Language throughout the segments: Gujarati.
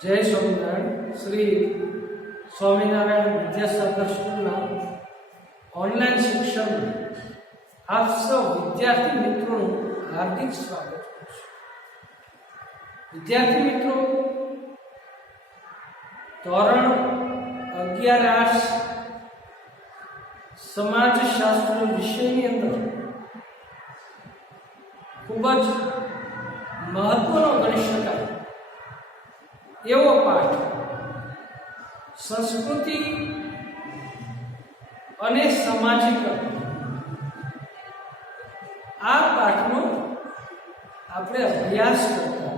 જય સ્વામિનારાયણ. શ્રી સ્વામિનારાયણ વિદ્યાસાગર સ્કૂલના ઓનલાઈન શિક્ષણ આપ સૌ વિદ્યાર્થી મિત્રોનું હાર્દિક સ્વાગત કરું છું. વિદ્યાર્થી મિત્રો, ધોરણ 11 આર્ટ્સ સમાજશાસ્ત્ર વિષયની અંદર ખૂબ જ મહત્વનો ગણી શકાય એવો પાઠ સંસ્કૃતિ અને સામાજિકરણ. આ પાઠનો આપણે અભ્યાસ કરતા.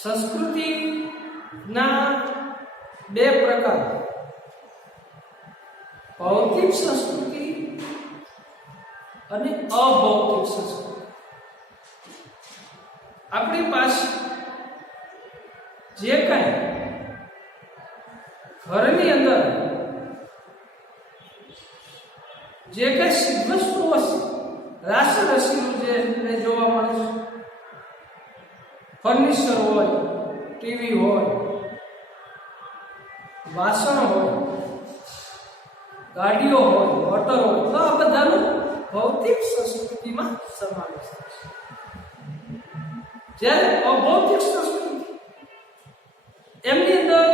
સંસ્કૃતિના બે પ્રકાર, ભૌતિક સંસ્કૃતિ અને અભૌતિક સંસ્કૃતિ. આપણી પાસે જે કાંઈ ઘરની અંદર જે કાંઈ સિદ્ધ વસ્તુઓ છે, રાશન રસીનું જે જોવા મળે છે, ફર્નિચર હોય, ટીવી હોય, વાસણ હોય, ગાડીઓ હોય, મોટર હોય, તો આ બધાનો ભૌતિક સંસ્કૃતિમાં સમાવેશ થાય છે. જ્યારે અભૌતિક સંસ્કૃતિ, એમની અંદર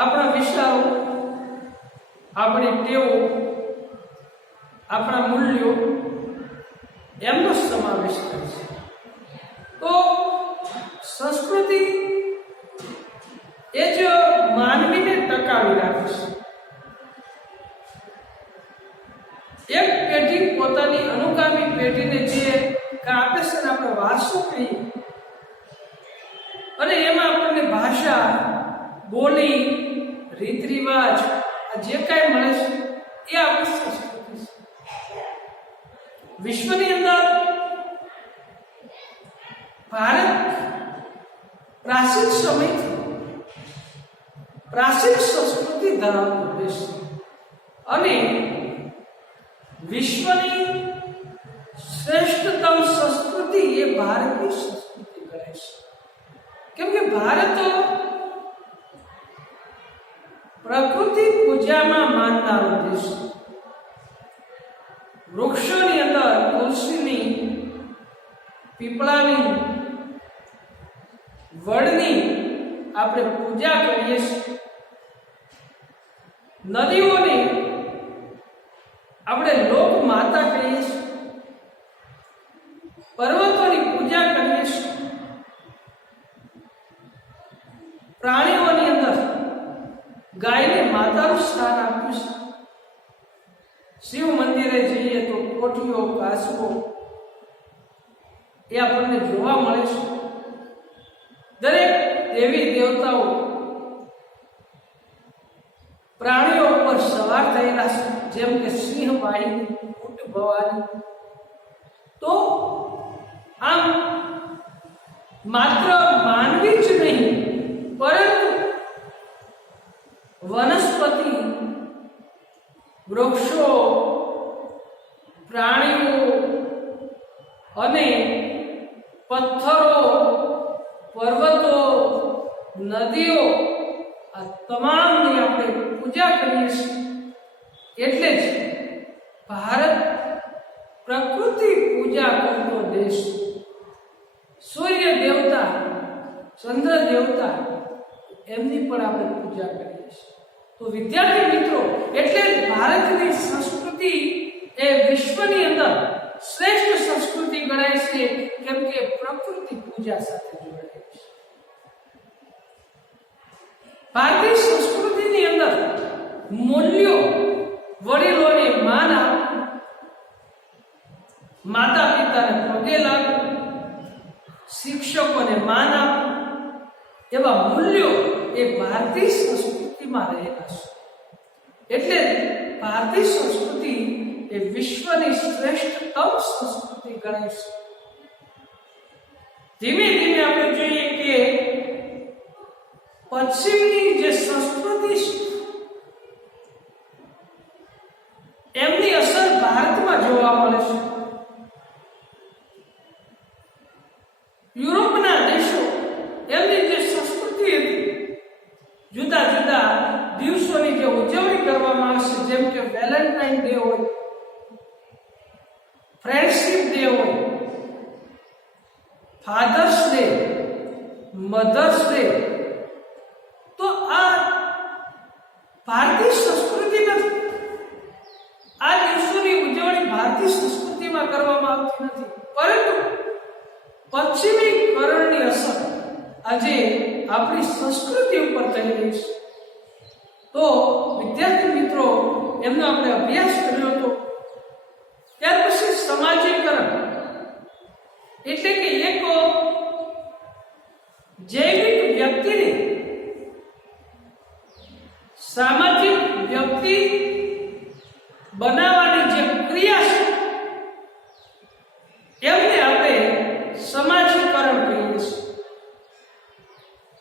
આપણા વિચારો, આપણી ટેવો, આપણા મૂલ્યો એમનો સમાવેશ થાય છે. તો સંસ્કૃતિ એ જ માનવીને ટકાવી રાખે છે. એક પેઢી પોતાની અનુગામી પેઢીને જે આપે છે ને આપણે વારસો કહીએ, અને એમાં આપણને ભાષા, બોલી, રીત રિવાજ જે કાંઈ મળે છે એ આપણી સંસ્કૃતિ છે. વિશ્વની અંદર ભારત પ્રાચીન સમયથી પ્રાચીન સંસ્કૃતિ ધરાવતો દેશ છે, અને વિશ્વની શ્રેષ્ઠતમ સંસ્કૃતિ એ ભારતની સંસ્કૃતિ ગણાય છે. કેમ કે ભારત પ્રકૃતિ પૂજામાં માનનારો દેશ છે. વૃક્ષોની અંદર તુલસીની, પીપળાની, વડની આપણે પૂજા કરીએ છીએ. નદીઓની આપણે લોક માતા કહીએ છીએ. પર્વતોની પૂજા કરીએ છીએ. પ્રાણીઓની અંદર ગાયને માતાનું સ્થાન આપ્યું છે. શિવ મંદિરે જઈએ તો કોઠીઓ, કાસવો એ આપણને જોવા મળે છે. દરેક દેવી દેવતાઓ પ્રાણીઓ ઉપર સવાર થયેલા છે, જેમ કે સિંહ વાહિની, ઊંટ ભવાની. તો આમ માત્ર માનવી જ નહીં, પરંતુ વનસ્પતિ, વૃક્ષો, પ્રાણીઓ અને પથ્થરો, પર્વતો, નદીઓ, આ તમામની આપણે પૂજા કરીએ છીએ. એટલે જ ભારત પ્રકૃતિ પૂજા કરતો દેશ. સૂર્ય દેવતા, ચંદ્ર દેવતા, એમની પણ આપણે પૂજા કરીએ છીએ. તો વિદ્યાર્થી મિત્રો, એટલે ભારતની સંસ્કૃતિ એ વિશ્વની અંદર શ્રેષ્ઠ સંસ્કૃતિ ગણાય છે, કેમ કે પ્રકૃતિ પૂજા સાથે જોડાયેલી છે. ભારતીય સંસ્કૃતિની અંદર મૂલ્યો, વડીલોને માન આપવું, માતા પિતાને પગે લાગવું, શિક્ષકોને માન આપવું, એવા મૂલ્યો એ ભારતીય સંસ્કૃતિમાં રહેલા છે. એટલે ભારતીય સંસ્કૃતિ એ વિશ્વની શ્રેષ્ઠતમ સંસ્કૃતિ ગણાય છે. ધીમે ધીમે આપણે જોઈએ કે પશ્ચિમની જે સંસ્કૃતિ છે એમની અસર ભારતમાં જોવા મળે છે. યુરોપ જુદા દિવસોની જે ઉજવણી કરવામાં આવશે, જેમ કે વેલેન્ટાઇન ડે હોય, ફ્રેન્ડશિપ ડે હોય, ફાધર્સ ડે, મધર્સ ડે, તો આ ભારતીય સંસ્કૃતિ નથી. આ દિવસોની ઉજવણી ભારતીય સંસ્કૃતિમાં કરવામાં આવતી નથી, પરંતુ પશ્ચિમીકરણની અસર આજે આપણી સંસ્કૃતિ ઉપર થઈ રહી છે. તો વિદ્યાર્થી મિત્રો, એમનો આપણે અભ્યાસ કર્યો હતો. ત્યાર પછી સમાજીકરણ એટલે કે એક જૈવિક વ્યક્તિને સામાજિક વ્યક્તિ બનાવવાની જે ક્રિયા છે, એમને આપણે સમાજીકરણ કહીએ છીએ.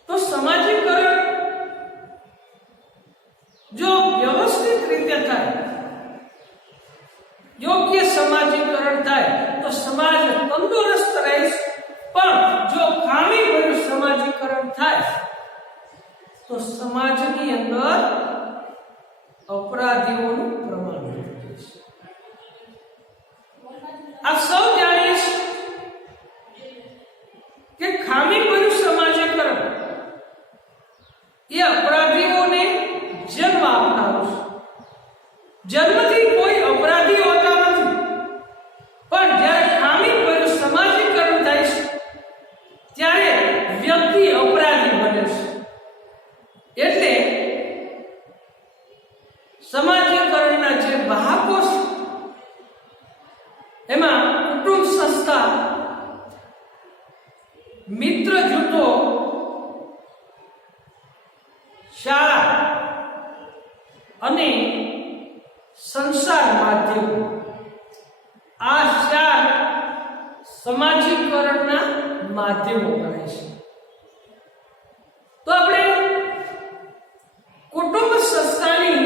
તો સમાજીકરણ જો વ્યવસ્થિત રીતે થાય, યોગ્ય સમાજીકરણ થાય, તો સમાજ તંદુરસ્ત રહેશે. પણ જો ખામીભર્યું સમાજીકરણ થાય, તો સમાજની અંદર અપરાધીઓનું પ્રમાણ વધે છે. આ સૌ જાણીએ છીએ કે ખામીભર્યું સમાજીકરણ એ અપરાધીઓને જન્મ આપનારું છે. જન્મથી કોઈ અપરાધી હોતા નથી, પણ જ્યારે ખામીભર્યું સમાજીકરણ થાય છે, ત્યારે વ્યક્તિ અપરાધી બને છે. એટલે સમાજીકરણના જે વાહકો છે, એમાં કુટુંબ સંસ્થા, મિત્ર જૂથો, શાળા અને સંસાર માધ્યમો, આ 4 સમાજીકરણના માધ્યમો ગણાય છે. તો આપણે કુટુંબ સંસ્થાની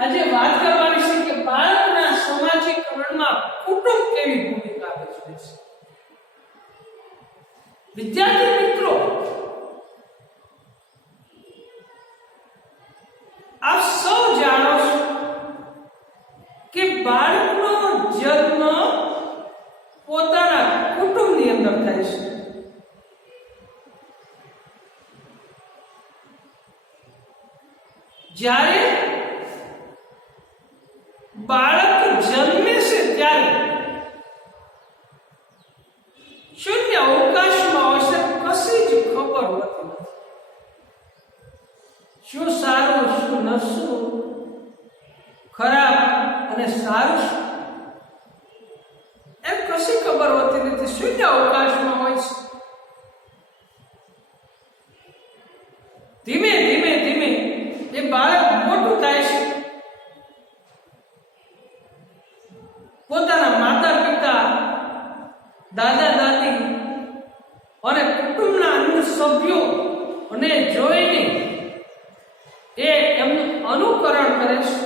આજે વાત કરવાની છે કે બાળકના સમાજીકરણમાં કુટુંબ કેવી ભૂમિકા ભજવે છે. વિદ્યાર્થી મિત્રો, આપ સૌ જાણો છો કે બાળકનો જન્મ પોતાના કુટુંબની અંદર થાય છે. જ્યારે બાળક જન્મે છે, ત્યારે શૂન્ય અવકાશમાં હશે, કશી જ ખબર હોતી નથી. શું સારું, શું નશું, ખરાબ અને સારું એમ કશી ખબર હોતી નથી. શૂન્ય અવકાશમાં હોય છે. ધીમે ધીમે ધીમે એ બાળક મોટું થાય છે. પોતાના માતા પિતા, દાદા દાદી અને કુટુંબના અન્ય સભ્યો અને જોઈને એ એમનું અનુકરણ કરે છે,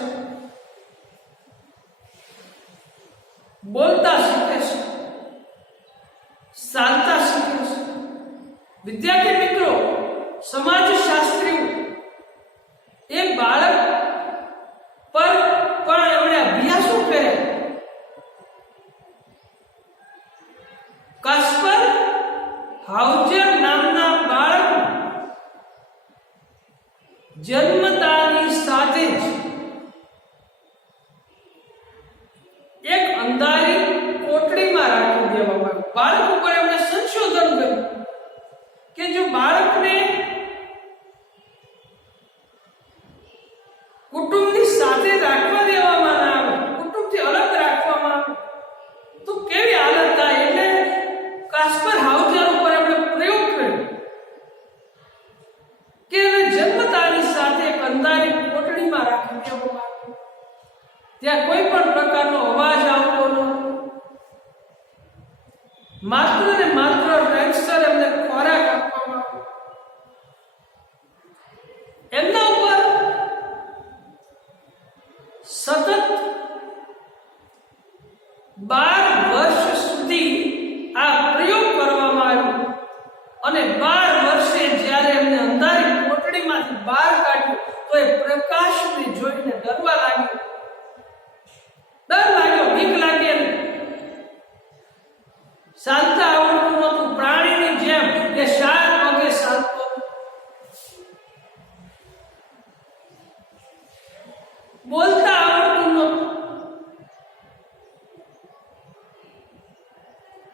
બોલતા શીખે છે, ચાલતા શીખે છે. વિદ્યાર્થી મિત્રો, સમાજશાસ્ત્રીઓ એ બાળક પર પણ એમણે અભ્યાસો કર્યા. કાસ્પર હાઉજર નામના બાળક જન્મતાની સાથે જ એક અંધારી કોટડીમાં રાખી દેવામાં આવ્યું. બાળક ઉપર એમણે સંશોધન કર્યું કે જો બાળકને કુટુંબની સાથે રાખવા દેવામાં ના આવે, કુટુંબથી અલગ રાખવામાં આવે, તો કેવી હાલત થાય. એટલે કાસ્પર હાઉજર ઉપર એમણે પ્રયોગ કર્યો કે એને જન્મતાની સાથે એક અંધારી કોટડીમાં રાખી દેવામાં આવે. ત્યાં કોઈ પણ પ્રકારનો અવાજ આવતો ન, માત્ર ને માત્ર ટાઈમસર એમને ખોરાક આપવામાં આવે. એમના ઉપર સતત 12 વર્ષ સુધી આ પ્રયોગ કરવામાં આવ્યો. અને 12 વર્ષે જ્યારે એમને અંધારી કોટડીમાંથી બહાર કાઢ્યું, તો એ પ્રકાશને જોઈને ડરવા લાગ્યો. ડર લાગ્યો, બીક લાગી એને. ચાલતા આવડતું નહોતું. પ્રાણીની જેમ એ 7 પગે ચાલતો. બોલતા આવડતું નહોતું.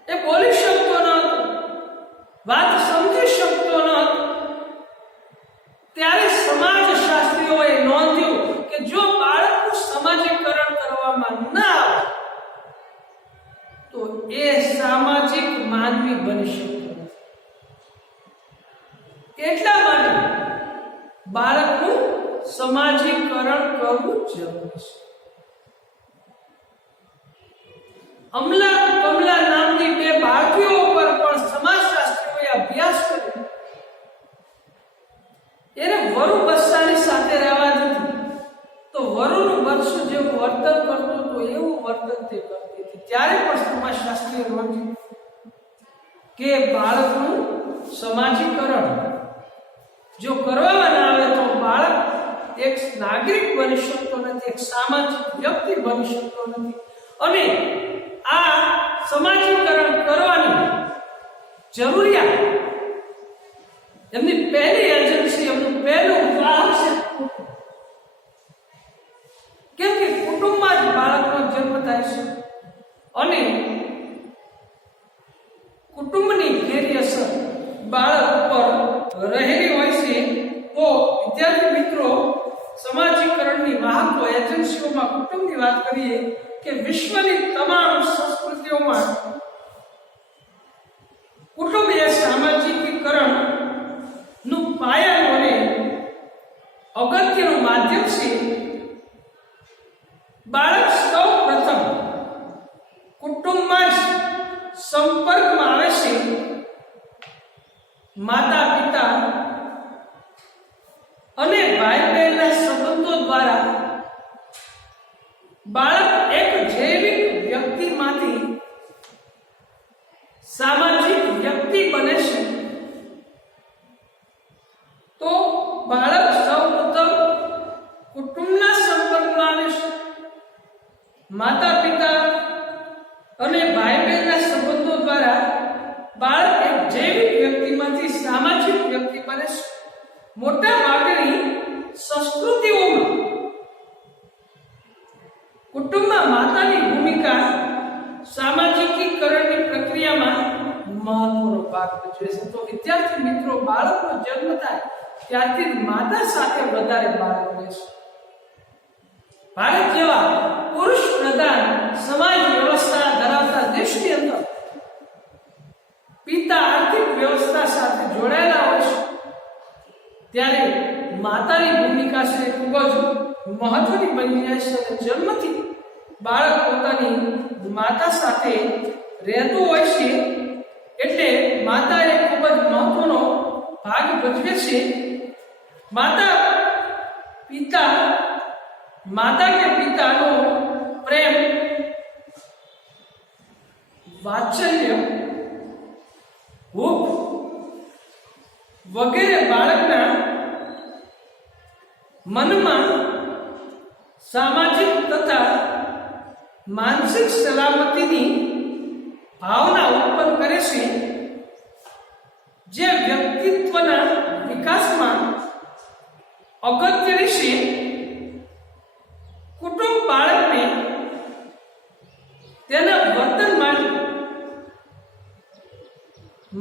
એ બોલી શકતો ન હતો, વાત સમજી શકતો ન હતો. ત્યારે સમાજશાસ્ત્રીઓએ નોંધ્યું કે જો બાળકનું સમાજીકરણ કરવામાં ન આવે તો એ સામાજિક માનવી બની શકતો નથી. એટલા માટે બાળકનું સમાજીકરણ કરવું જરૂરી છે. અમલા કમલા નામની 2 બાળકીઓ પર પણ સમાજશાસ્ત્રીઓએ અભ્યાસ કર્યો. એને વરુ બચ્ચાની સાથે રહેવા દીધી તો વરુનું બચ્ચું જેવું વર્તન કરતું હતું એવું વર્તન તે કરતી હતી. ત્યારે પણ સમાજશાસ્ત્રીએ નોંધ્યું કે બાળકનું સમાજીકરણ જો કરવામાં ના આવે તો બાળક એક નાગરિક બની શકતો નથી, એક સામાજિક વ્યક્તિ બની શકતો નથી. અને આ સમાજીકરણ કરવાની જરૂરિયાત એમની પહેલી એજન્સી, એમનું પહેલું વાહક છે. કેમ કે કુટુંબમાં જ બાળકનો જન્મ થાય છે અને કુટુંબની ઘેરી અસર બાળક પર રહેલી હોય છે. તો વિદ્યાર્થી મિત્રો, સમાજીકરણની વાહકો એજન્સીઓમાં કુટુંબની વાત કરીએ કે વિશ્વની તમામ સંસ્કૃતિઓમાં કુટુંબ એ સામાજિકીકરણ નું પાયાનું અને અગત્યનું માધ્યમ છે. બાળક સૌ પ્રથમ કુટુંબમાં જ સંપર્કમાં આવે છે. માતા પિતા અને ભાઈ બહેનના સંબંધો દ્વારા બાળક એક જૈવિક વ્યક્તિમાંથી સામાજિક વ્યક્તિ બને છે. તો બાળક સૌપ્રથમ કુટુંબના સંપર્કમાં આવે છે. માતા પિતા અને ભાઈ બહેનના સંબંધો દ્વારા બાળક એક જૈવિક વ્યક્તિમાંથી સામાજિક વ્યક્તિ બને છે. મોટા ભાગની સંસ્કૃતિઓમાં કુટુંબમાં માતાની ભૂમિકા સામાજિકીકરણની પ્રક્રિયામાં મહત્વનો ભાગ ભજવે છે. તો વિદ્યાર્થી મિત્રો, બાળકનો જન્મ થાય ત્યારથી માતા સાથે વધારે બાળક રહે છે. ભારત જેવા પુરુષ પ્રધાન સમાજ વ્યવસ્થા ધરાવતા દેશની અંદર પિતા આર્થિક વ્યવસ્થા સાથે જોડાયેલા હોય છે ત્યારે માતાની ભૂમિકા છે ખૂબ જ મહત્વની બની જાય છે. અને જન્મથી બાળક પોતાની માતા સાથે રહેતું હોય છે એટલે માતા એ ખૂબ જ મહત્વનો ભાગ ભજવે છે. માતા કે પિતાનો પ્રેમ, વાત્સલ્ય, હૂંફ વગેરે બાળકના મનમાં સામાજિક તથા માનસિક સલામતીની ભાવના ઉત્પન્ન કરે છે, જે વ્યક્તિત્વના વિકાસમાં અગત્યની છે. કુટુંબ બાળકને તેના વર્તન માટે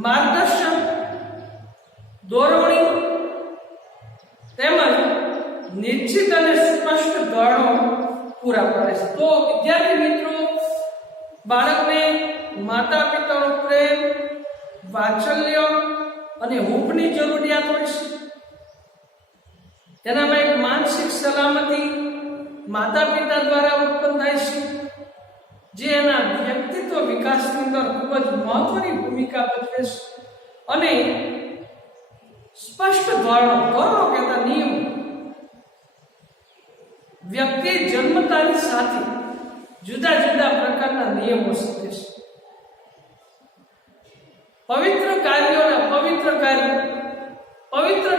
માર્ગદર્શન, દોરવણી તેમજ નિશ્ચિત અને સ્પષ્ટ ધોરણો પૂરા પાડે છે. તો વિદ્યાર્થી મિત્રો, બાળકને માતા પિતાનો પ્રેમ, વાત્સલ્ય અને હૂંફની જરૂરિયાત હોય છે. તેનામાં એક માનસિક સલામતી માતા પિતા દ્વારા ઉત્પન્ન થાય છે, જે એના વ્યક્તિત્વ વિકાસની અંદર ખૂબ જ મહત્વની ભૂમિકા ભજવે છે. અને સ્પષ્ટ ધોરણો કહેતા નિયમો, વ્યક્તિ જન્મતાની સાથે જુદા જુદા પ્રકારના નિયમો શીખે છે. પવિત્ર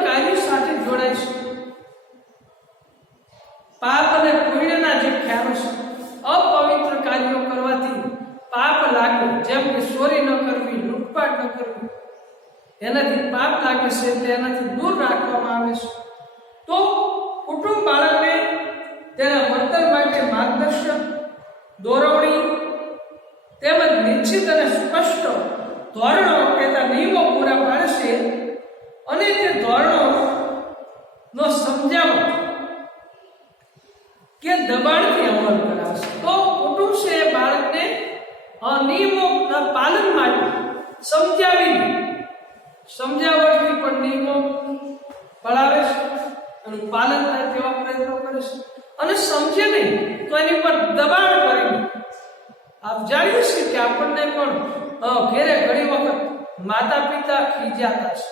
કાર્યો સાથે જોડાય છે. પાપ અને પુણ્યના જે ખ્યાલો છે, અપવિત્ર કાર્યો કરવાથી પાપ લાગે, જેમ કે ચોરી ન કરવી, લૂંટફાટ ન કરવી, એનાથી પાપ લાગે છે, એટલે એનાથી દૂર રાખવામાં આવે છે. તો કુટુંબ બાળકને તેના વર્તન માટે માર્ગદર્શન, દોરવણી તેમજ નિશ્ચિત અને સ્પષ્ટ ધોરણો તથા નિયમો પૂરા પાડશે અને તે ધોરણો નો સમજાવટ કે દબાણથી અમલ કરાવશે. તો કુટુંબ છે એ બાળકને નિયમોના પાલન માટે સમજાવટથી પણ નિયમો પડાવે છે અને પાલન થાય તેવા પ્રયત્નો કરે છે. અને સમજે નહીં તો એની પર દબાણ કરીને, આપ જાણીએ છીએ કે આપણને પણ ઘેરે ઘણી વખત માતા પિતા ખીજાતા છે,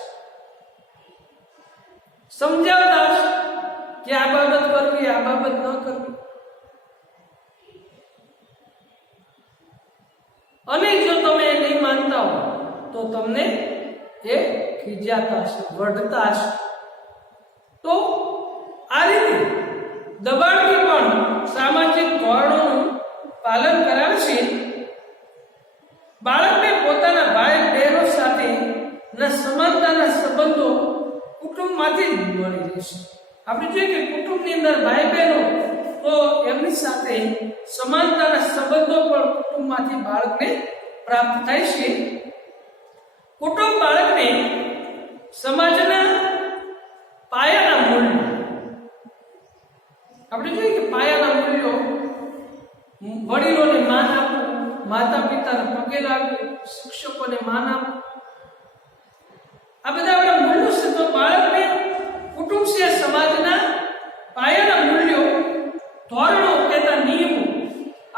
સમજાવતા છે કે આ બાબત કરવી, આ બાબત ન કરવી. અને જો તમે એ નહીં માનતા હો તો તમને એ ખીજાતા છે, વઢતા છે. તો આ રીતે દબાણથી પણ સામાજિક ધોરણોનું પાલન કરાવશે. બાળકને પોતાના ભાઈ બહેનો સાથે સમાનતાના સંબંધો કુટુંબમાંથી જ મળી રહેશે. આપણે જોઈએ કે કુટુંબની અંદર ભાઈ બહેનો, તો એમની સાથે સમાનતાના સંબંધો પણ કુટુંબમાંથી બાળકને પ્રાપ્ત થાય છે. કુટુંબ બાળકને સમાજના પાયાના મૂલ્યો, આપણે જોઈએ કે પાયાના મૂલ્યો, વડીલોને માન આપવું, માતા પિતાને પગે લાગવું, શિક્ષકોને માન આપવું, આ બધા આપણા મૂલ્યો છે. તો બાળકને કુટુંબ છે સમાજના પાયાના મૂલ્યો, ધોરણો તથા નિયમો,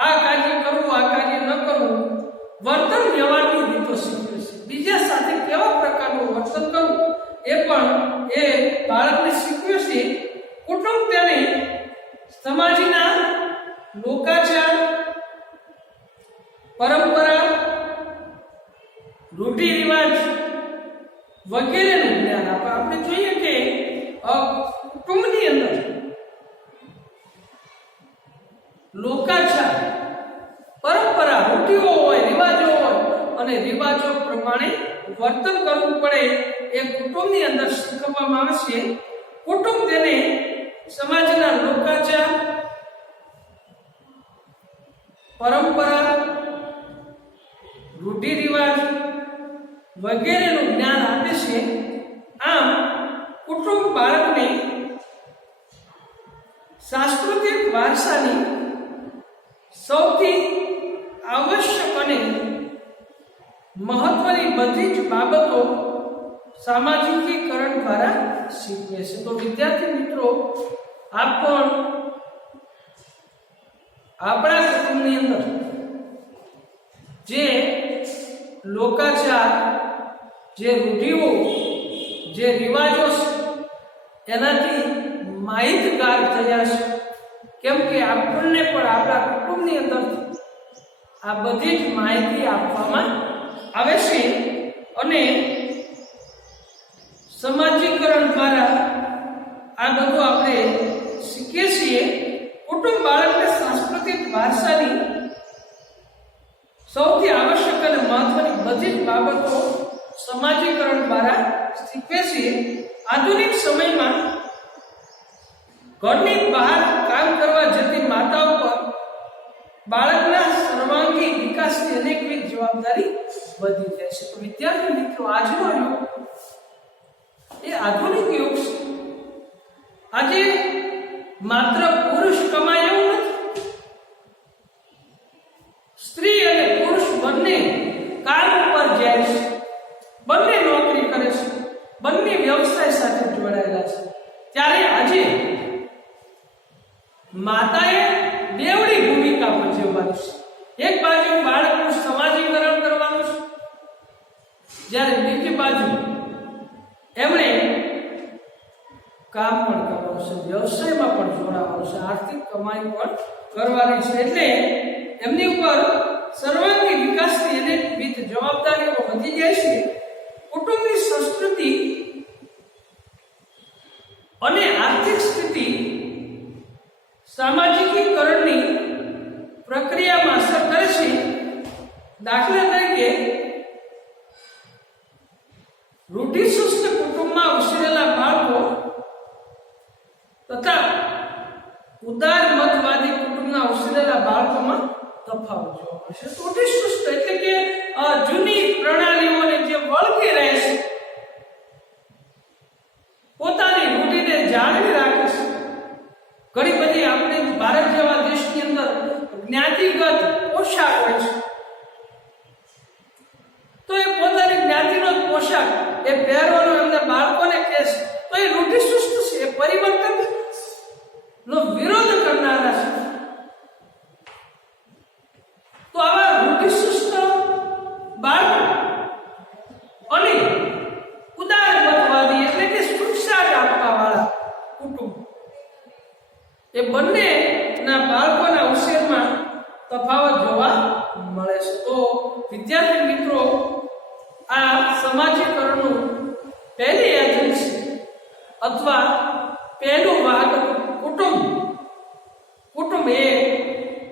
આ કાર્ય કરવું, આ કાર્ય ન કરવું, વર્તન વ્યવહારની રીતો શીખવે છે. બીજા સાથે કેવા પ્રકારનું વર્તન કરવું એ પણ એ બાળકને શીખવે છે. કુટુંબ તેને સમાજના લોકાચાર, પરંપરા, રૂઢિ રિવાજ વગેરેનું જ્ઞાન આપે. આપણે જોઈએ કે કુટુંબની અંદર લોકાચાર, પરંપરા, રૂઢિઓ હોય, રિવાજો હોય અને રિવાજો પ્રમાણે વર્તન કરવું પડે એ કુટુંબની અંદર શીખવવામાં આવે છે. કુટુંબ તેને સમાજના લોકાચાર, પરંપરા, રૂઢિ રિવાજ વગેરેનું જ્ઞાન આપે છે. આમ કુટુંબ બાળકને સાંસ્કૃતિક વારસાની સૌથી આવશ્યક અને મહત્વની બધી જ બાબતો સામાજિકીકરણ દ્વારા શીખવે છે. તો વિદ્યાર્થી મિત્રો, આપ પણ આપણા કુટુંબની અંદર જે લોકાચાર, જે રૂઢિઓ, જે રિવાજો છે એનાથી માહિતગાર થયા છે. કેમ કે આપણને પણ આપણા કુટુંબની અંદર આ બધી જ માહિતી આપવામાં આવે છે અને સમાજીકરણ દ્વારા આ બધું આપણે શીખીએ છીએ. કુટુંબ બાળકને સાંસ્કૃતિક વારસાની સૌથી આવશ્યક અને મહત્વની બધી જ બાબતો સમાજીકરણ દ્વારા શીખવે છે. આધુનિક સમયમાં ઘરની બહાર કામ કરવા જતી માતાઓ પર બાળકના સર્વાંગી વિકાસની અનેકવિધ જવાબદારી વધી જાય છે. તો વિદ્યાર્થી મિત્રો, આજનો યુગ એ આધુનિક યુગ છે. આજે માત્ર પુરુષ કમાય એવું નથી, સ્ત્રી અને પુરુષ બંને કામ ઉપર જાય છે, બંને નોકરી કરે છે, બંને વ્યવસાય સાથે જોડાયેલા છે. ત્યારે આજે માતાએ બેવડી ભૂમિકા ભજવવાની છે. એક બાજુ બાળકનું સમાજીકરણ કરવાનું છે, જ્યારે બીજી બાજુ એમણે કામ પણ કરવાનું છે, વ્યવસાયમાં પણ જોડાવાનું છે, આર્થિક કમાઈ પણ કરવાની છે. એટલે એમની ઉપર સર્વાંગી વિકાસની અનેકવિધ જવાબદારીઓ વધી જાય છે. કુટુંબની સંસ્કૃતિ અને આર્થિક સ્થિતિ સામાજિકીકરણની પ્રક્રિયામાં અસર કરે છે. દાખલા તરીકે રૂઢિચુસ્ત કુટુંબમાં ઉછરેલા બાળકો તથા ઉદારમતવાદી કુટુંબના ઉછરેલા બાળકોમાં તફાવત જોવા મળશે. રૂઢિચુસ્ત એટલે કે જૂની પ્રણાલીઓને જે વળગી રહે છે, પોતાની રૂઢિને જાળવી રાખે છે. ઘણી બધી આપણે ભારત જેવા દેશની અંદર જ્ઞાતિગત પોશાક હોય છે, તો એ પોતાની જ્ઞાતિનો જ પોશાક એ પહેરવાનો એમને બાળકોને કહે છે, તો એ રૂઢિચુસ્ત છે, એ પરિવર્તન નો વિરોધ કરનારા છે. તો આવા રૂઢિચુસ્ત બાળકો અને ઉદારમતવાદી એટલે કે સુરક્ષા આપવા વાળા કુટુંબ, એ બંનેના બાળકોના ઉછેરમાં તફાવત જોવા મળે છે. તો વિદ્યાર્થી મિત્રો, આ સમાજીકરણનું પહેલી એજન્સી અથવા પહેલું વાહક કુટુંબ એ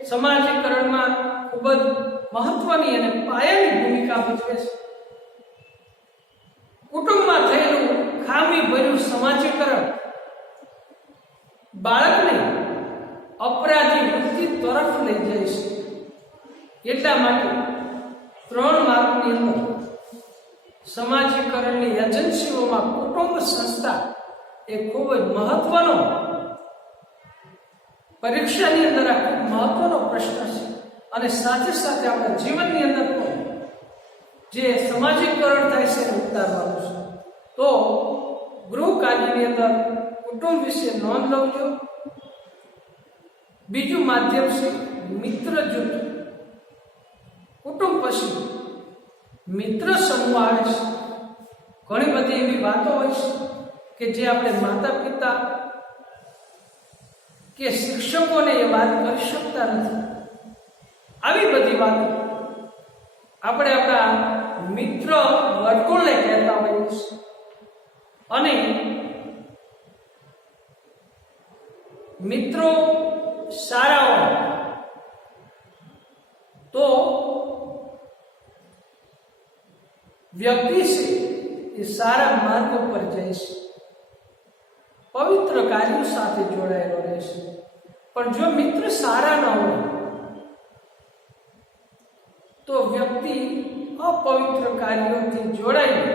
સમાજીકરણમાં ખૂબ જ મહત્વની અને પાયાની ભૂમિકા ભજવે છે. કુટુંબમાં થયેલું ખામી ભર્યું સમાજીકરણ બાળકને અપરાધી વૃત્તિ તરફ લઈ જાય છે. એટલા માટે 3 માર્કની અંદર સમાજીકરણની એજન્સીઓમાં કુટુંબ સંસ્થા એ ખૂબ જ મહત્વનો, પરીક્ષાની અંદર આ ખૂબ મહત્વનો પ્રશ્ન છે. અને સાથે સાથે આપણા જીવનની અંદર પણ જે સમાજીકરણ થાય છે એને ઉતારવાનું છે. તો ગૃહ કાર્યની અંદર કુટુંબ વિશે નોંધ લવજો. બીજું માધ્યમ છે મિત્ર જૂથ. કુટુંબ પછી મિત્ર સમૂહ આવે છે. ઘણી બધી એવી વાતો હોય છે કે જે આપણે માતા પિતા કે શિક્ષકોને એ વાત કરી શકતા નથી. આવી બધી વાતો આપણે આપણા મિત્ર વર્તુળને કહેતા હોઈએ છીએ. અને મિત્રો સારા હોય તો વ્યક્તિ છે એ સારા માર્ગ પર જાય છે, પવિત્ર કાર્યો સાથે જોડાયેલો રહેશે. પણ જો મિત્ર સારા ન હોય તો વ્યક્તિ અપવિત્ર કાર્યોથી જોડાઈને